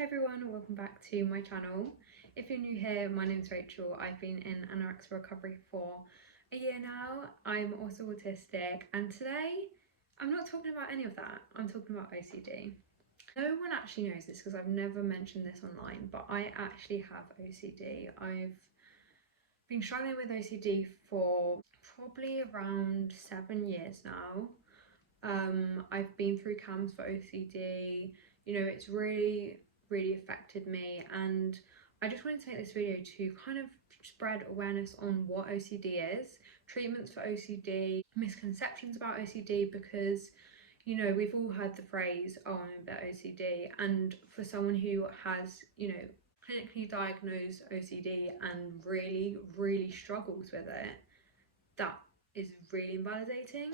Hey everyone, welcome back to my channel. If you're new here, my name's Rachel. I've been in anorexia recovery for a year now. I'm also autistic, and today I'm not talking about any of that. I'm talking about OCD. No one actually knows this because I've never mentioned this online, but I actually have OCD. I've been struggling with OCD for probably around 7 years now. I've been through CAMS for OCD. It's really affected me, and I just wanted to make this video to kind of spread awareness on what OCD is, treatments for OCD, misconceptions about OCD, because we've all heard the phrase, oh, I'm a bit OCD, and for someone who has clinically diagnosed OCD and really struggles with it, that is really invalidating.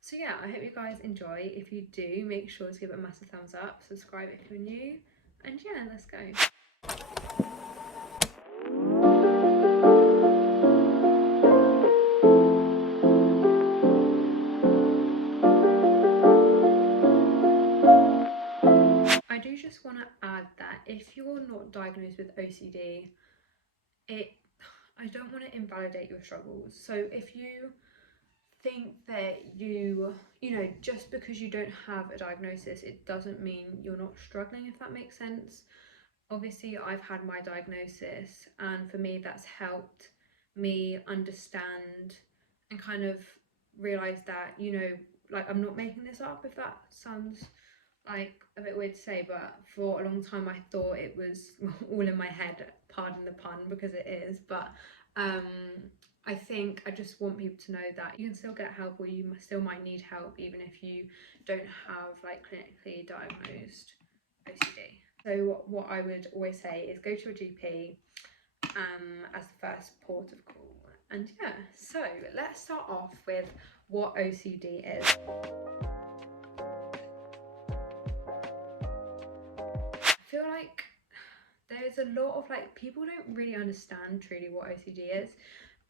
So yeah, I hope you guys enjoy. If you do, make sure to give it a massive thumbs up, subscribe if you're new, and yeah, let's go. I do just want to add that if you're not diagnosed with OCD, I don't want to invalidate your struggles. So if you think that just because you don't have a diagnosis, it doesn't mean you're not struggling, if that makes sense. Obviously, I've had my diagnosis, and for me that's helped me understand and kind of realize that like, I'm not making this up, if that sounds like a bit weird to say, but for a long time I thought it was all in my head, pardon the pun, because it is. But I think I just want people to know that you can still get help, or you still might need help even if you don't have like clinically diagnosed OCD. So what I would always say is go to a GP as the first port of call. And yeah, so let's start off with what OCD is. I feel like there's a lot of people don't really understand truly what OCD is,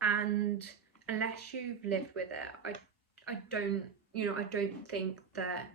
and unless you've lived with it, I don't think that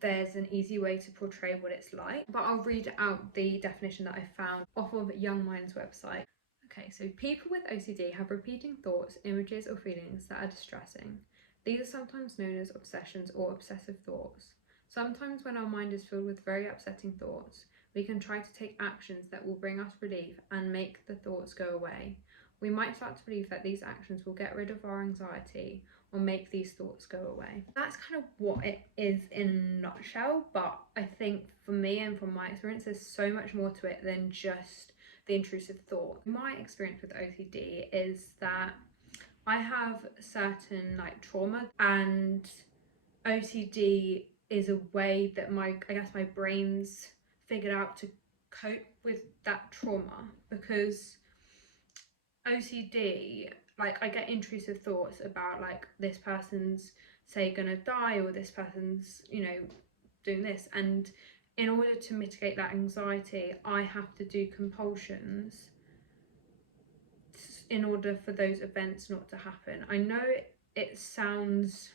there's an easy way to portray what it's like. But I'll read out the definition that I found off of Young Minds website. Okay, so people with OCD have repeating thoughts, images, or feelings that are distressing. These are sometimes known as obsessions or obsessive thoughts. Sometimes when our mind is filled with very upsetting thoughts, we can try to take actions that will bring us relief and make the thoughts go away. We might start to believe that these actions will get rid of our anxiety or make these thoughts go away. That's kind of what it is in a nutshell, but I think for me and from my experience, there's so much more to it than just the intrusive thought. My experience with OCD is that I have certain trauma, and OCD is a way that my brain's figured out to cope with that trauma. Because OCD, I get intrusive thoughts about this person's say gonna die, or this person's doing this, and in order to mitigate that anxiety, I have to do compulsions in order for those events not to happen. I know it sounds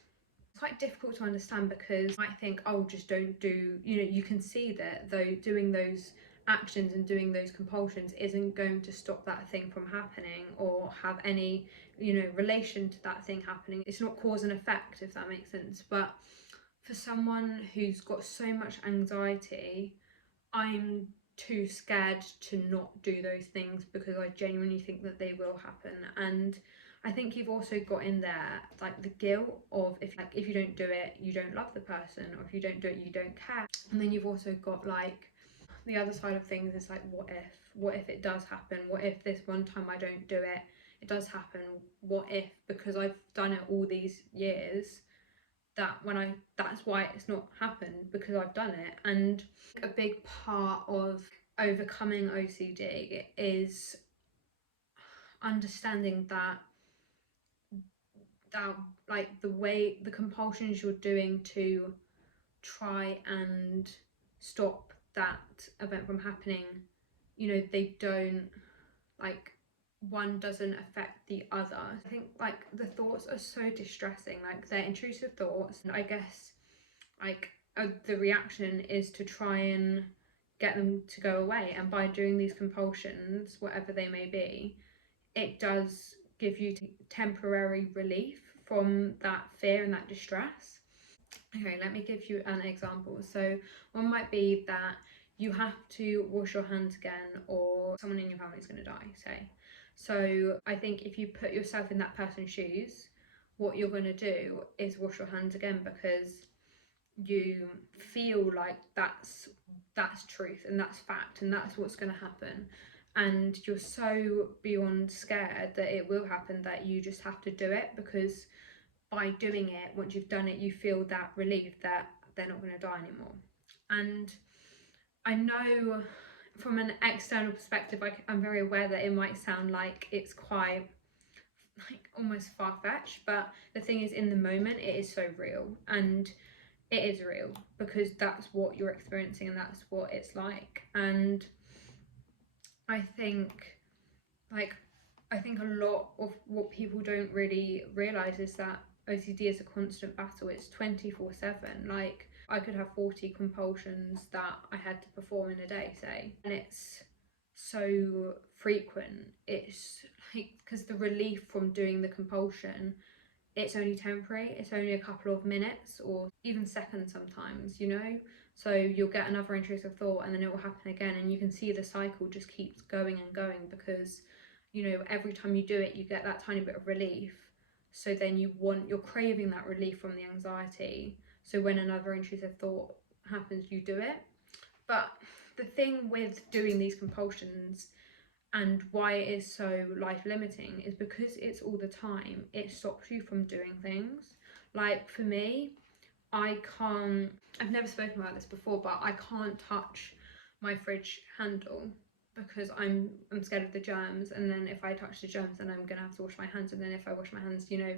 quite difficult to understand, because you might think, oh, just don't do, you can see that though doing those actions and doing those compulsions isn't going to stop that thing from happening or have any relation to that thing happening. It's not cause and effect, if that makes sense. But for someone who's got so much anxiety, I'm too scared to not do those things, because I genuinely think that they will happen. And I think you've also got in there the guilt of if you don't do it, you don't love the person, or if you don't do it, you don't care. And then you've also got the other side of things is what if it does happen? What if this one time I don't do it, it does happen? What if, because I've done it all these years, that's why it's not happened, because I've done it. And a big part of overcoming OCD is understanding that the compulsions you're doing to try and stop that event from happening, they don't one doesn't affect the other. I think the thoughts are so distressing, they're intrusive thoughts, and I guess the reaction is to try and get them to go away. And by doing these compulsions, whatever they may be, it does give you temporary relief from that fear and that distress. Okay, let me give you an example. So one might be that you have to wash your hands again, or someone in your family is going to die, say. So I think if you put yourself in that person's shoes, what you're going to do is wash your hands again, because you feel like that's truth and that's fact and that's what's going to happen, and you're so beyond scared that it will happen that you just have to do it, because by doing it, once you've done it, you feel that relief that they're not going to die anymore. And I know from an external perspective, I'm very aware that it might sound like it's quite like almost far-fetched, but the thing is, in the moment, it is so real, and it is real because that's what you're experiencing and that's what it's like. And I think like I think a lot of what people don't really realize is that OCD is a constant battle. It's 24/7. Like I could have 40 compulsions that I had to perform in a day, say, and it's so frequent. It's like because the relief from doing the compulsion, it's only temporary, it's only a couple of minutes or even seconds sometimes, you know? So you'll get another intrusive thought and then it will happen again, and you can see the cycle just keeps going and going because, you know, every time you do it, you get that tiny bit of relief. So then you're craving that relief from the anxiety. So when another intrusive thought happens, you do it. But the thing with doing these compulsions and why it is so life limiting is because it's all the time, it stops you from doing things. Like for me, I've never spoken about this before, but I can't touch my fridge handle because I'm scared of the germs, and then if I touch the germs then I'm gonna have to wash my hands, and then if I wash my hands, you know,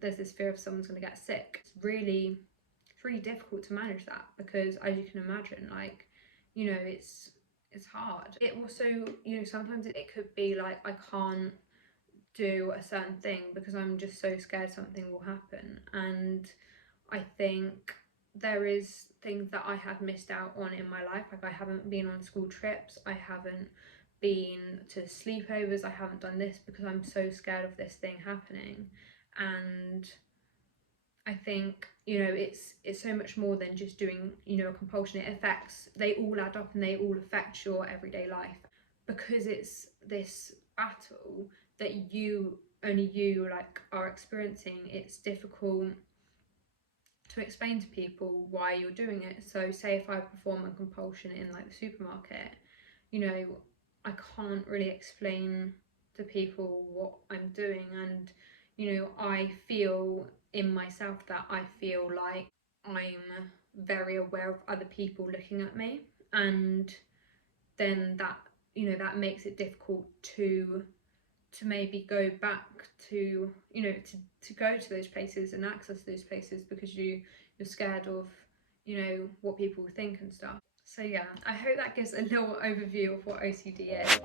there's this fear of someone's gonna get sick. It's really difficult to manage that because, as you can imagine, like, you know, it's hard. It also, you know, sometimes it could be like I can't do a certain thing because I'm just so scared something will happen. And I think there is things that I have missed out on in my life. Like I haven't been on school trips, I haven't been to sleepovers, I haven't done this because I'm so scared of this thing happening. And I think, you know, it's so much more than just doing, you know, a compulsion. They all add up and they all affect your everyday life because it's this battle that only you like are experiencing. It's difficult to explain to people why you're doing it. So say if I perform a compulsion in like the supermarket, you know, I can't really explain to people what I'm doing, and you know, I feel in myself that I feel like I'm very aware of other people looking at me, and then that, you know, that makes it difficult to maybe go back to, you know, to go to those places and access those places because you're scared of, you know, what people think and stuff. So yeah, I hope that gives a little overview of what OCD is.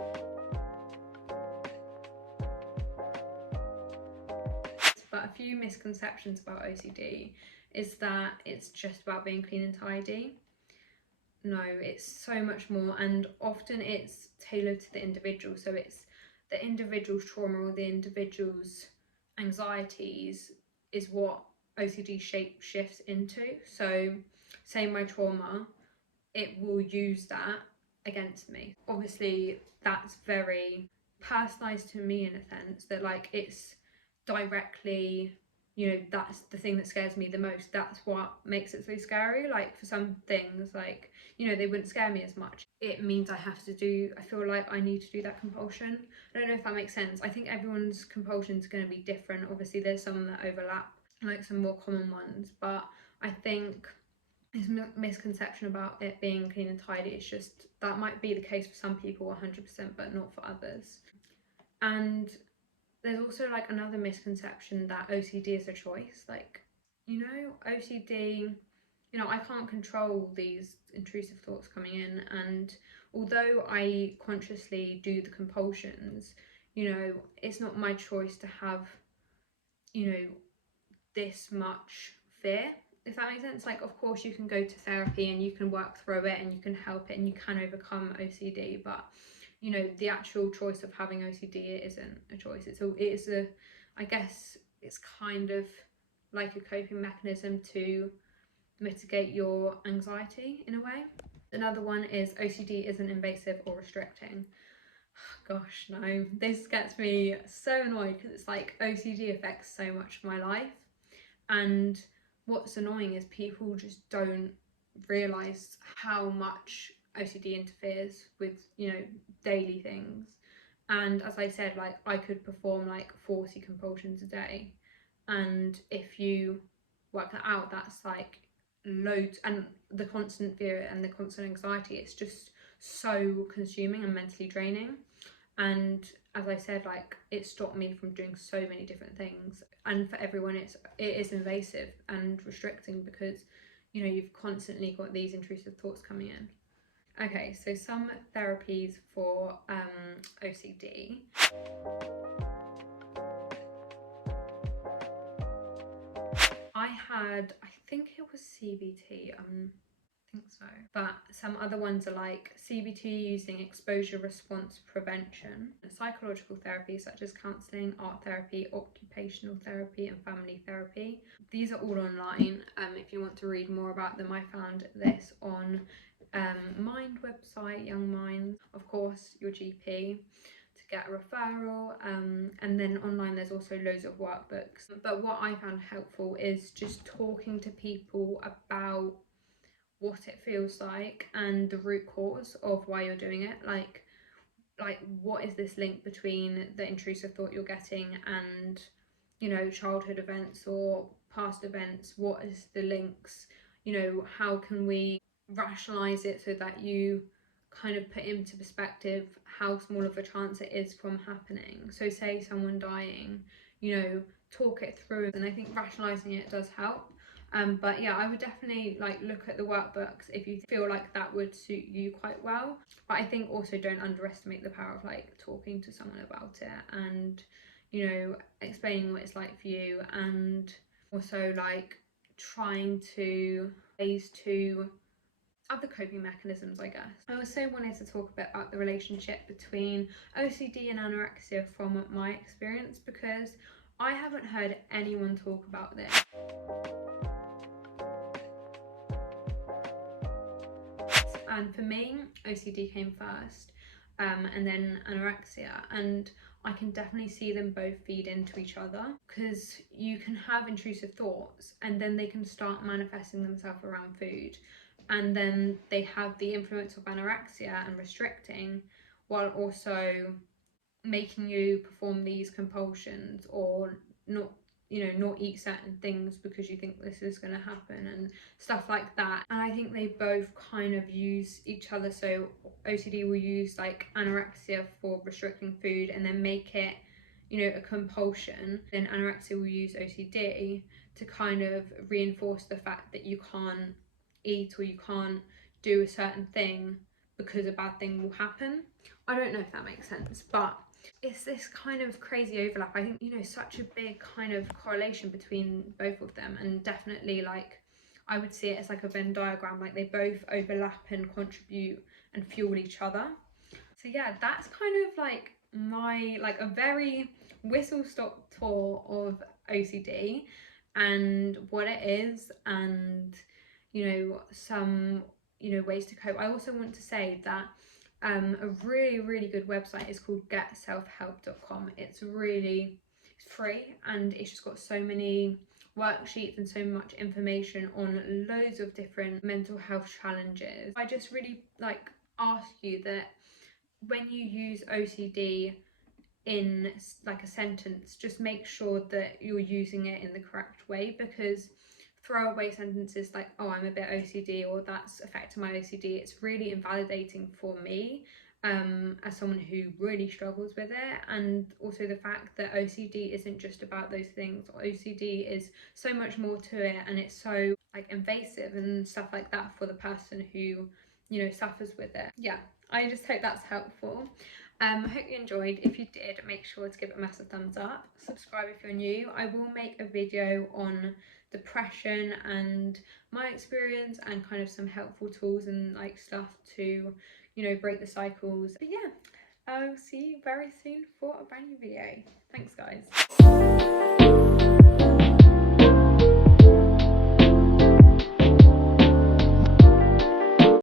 But a few misconceptions about OCD is that it's just about being clean and tidy. No, it's so much more, and often it's tailored to the individual. So it's the individual's trauma or the individual's anxieties is what OCD shape shifts into. So, say my trauma, it will use that against me. Obviously, that's very personalized to me in a sense that, like, it's directly, you know, that's the thing that scares me the most. That's what makes it so scary. Like, for some things, like, you know, they wouldn't scare me as much. It means I feel like I need to do that compulsion. I don't know if that makes sense. I think everyone's compulsion is going to be different. Obviously, there's some that overlap, like some more common ones, but I think this misconception about it being clean and tidy, it's just that might be the case for some people 100%, but not for others. And there's also like another misconception that OCD is a choice. Like, you know, OCD, you know, I can't control these intrusive thoughts coming in, and although I consciously do the compulsions, you know, it's not my choice to have, you know, this much fear. if that makes sense. Like, of course you can go to therapy and you can work through it and you can help it and you can overcome OCD, but you know, the actual choice of having OCD isn't a choice. It's a I guess it's kind of like a coping mechanism to mitigate your anxiety in a way. Another one is OCD isn't invasive or restricting. Gosh, no, this gets me so annoyed because it's like OCD affects so much of my life, and what's annoying is people just don't realize how much OCD interferes with, you know, daily things. And as I said, like I could perform like 40 compulsions a day, and if you work that out, that's like loads. And the constant fear and the constant anxiety, it's just so consuming and mentally draining. And as I said, like it stopped me from doing so many different things. And for everyone, it is invasive and restricting because, you know, you've constantly got these intrusive thoughts coming in. Okay, so some therapies for OCD. I think it was CBT. Think so. But some other ones are like CBT using exposure response prevention, psychological therapy such as counselling, art therapy, occupational therapy, and family therapy. These are all online. If you want to read more about them, I found this on Mind website, Young Minds, of course, your GP to get a referral, and then online there's also loads of workbooks. But what I found helpful is just talking to people about what it feels like and the root cause of why you're doing it. Like what is this link between the intrusive thought you're getting and, you know, childhood events or past events? What is the links? You know, how can we rationalize it so that you kind of put into perspective how small of a chance it is from happening? So say someone dying, you know, talk it through, and I think rationalizing it does help. But yeah, I would definitely like look at the workbooks if you feel like that would suit you quite well. But I think also don't underestimate the power of like talking to someone about it and, you know, explaining what it's like for you, and also like trying to ways to other coping mechanisms, I guess. I also wanted to talk a bit about the relationship between OCD and anorexia from my experience, because I haven't heard anyone talk about this. And for me, OCD came first, and then anorexia, and I can definitely see them both feed into each other, because you can have intrusive thoughts and then they can start manifesting themselves around food, and then they have the influence of anorexia and restricting, while also making you perform these compulsions or not, you know, not eat certain things because you think this is going to happen and stuff like that. And I think they both kind of use each other. So OCD will use like anorexia for restricting food and then make it, you know, a compulsion. Then anorexia will use OCD to kind of reinforce the fact that you can't eat or you can't do a certain thing because a bad thing will happen. I don't know if that makes sense, but it's this kind of crazy overlap. I think, you know, such a big kind of correlation between both of them, and definitely like I would see it as like a Venn diagram, like they both overlap and contribute and fuel each other. So yeah, that's kind of like my like a very whistle stop tour of OCD and what it is, and you know, some, you know, ways to cope. I also want to say that a really good website is called getselfhelp.com. It's free, and it's just got so many worksheets and so much information on loads of different mental health challenges. I just really like ask you that when you use OCD in like a sentence, just make sure that you're using it in the correct way, because throwaway sentences like, oh, I'm a bit OCD, or that's affecting my OCD, it's really invalidating for me as someone who really struggles with it. And also the fact that OCD isn't just about those things. OCD is so much more to it, and it's so like invasive and stuff like that for the person who, you know, suffers with it. Yeah, I just hope that's helpful. I hope you enjoyed. If you did, make sure to give it a massive thumbs up. Subscribe if you're new. I will make a video on depression and my experience, and kind of some helpful tools and like stuff to, you know, break the cycles. But yeah, I'll see you very soon for a brand new video. Thanks guys.